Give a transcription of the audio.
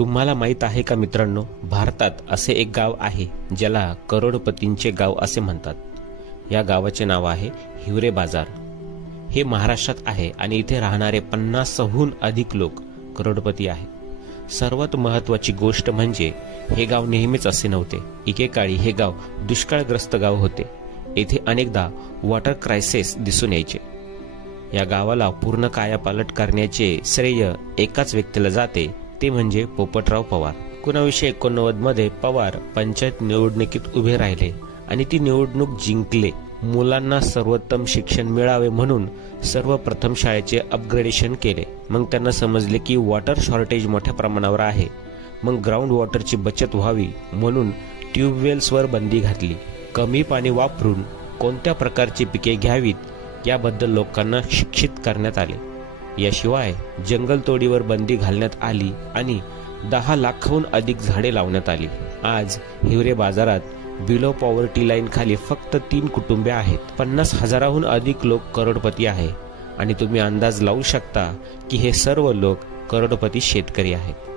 तुम्हाला माहित आहे का मित्रांनो, भारतात असे एक गाव आहे ज्याला करोडपतींचे गाव असे म्हणतात. या गावाचे नाव आहे हिवरे बाजार. हे महाराष्ट्रात आहे आणि इथे राहणारे 50हून अधिक लोक करोडपती आहेत. सर्वात महत्त्वाची गोष्ट म्हणजे हे गाव नेहमीच असे नव्हते. एकेकाळी हे गाव दुष्काळग्रस्त गाव होते. येथे अनेकदा वॉटर क्रायसिस दिसून यायचे. या गावाला पूर्ण कायापालट करण्याचे श्रेय एकाच व्यक्तीला जाते, ते म्हणजे पोपटराव पवार. 1989 मध्ये पवार पंचायत निवडणुकीत उभे राहिले आणि ती निवडणूक जिंकले. मुलांना सर्वोत्तम शिक्षण मिळावे म्हणून सर्वप्रथम शाळेचे अपग्रेडेशन केले. मग त्यांना समजले की वॉटर शॉर्टेज मोठ्या प्रमाणावर आहे. मग ग्राउंड वॉटरची बचत व्हावी म्हणून ट्यूबवेल्सवर बंदी घातली. कमी पाणी वापरून कोणत्या प्रकारची पिके घ्यावीत याबद्दल लोकांना शिक्षित करण्यात आले. याशिवाय जंगलतोडीवर बंदी घालण्यात आली आणि 10 लाखाहून अधिक झाडे लावण्यात आली. आज हिवरे बाजारात बिलो पॉवर्टी लाईन खाली फक्त 3 कुटुंबे आहेत. 50,000हून अधिक लोक करोडपती आहे आणि तुम्ही अंदाज लावू शकता की हे सर्व लोक करोडपती शेतकरी आहेत.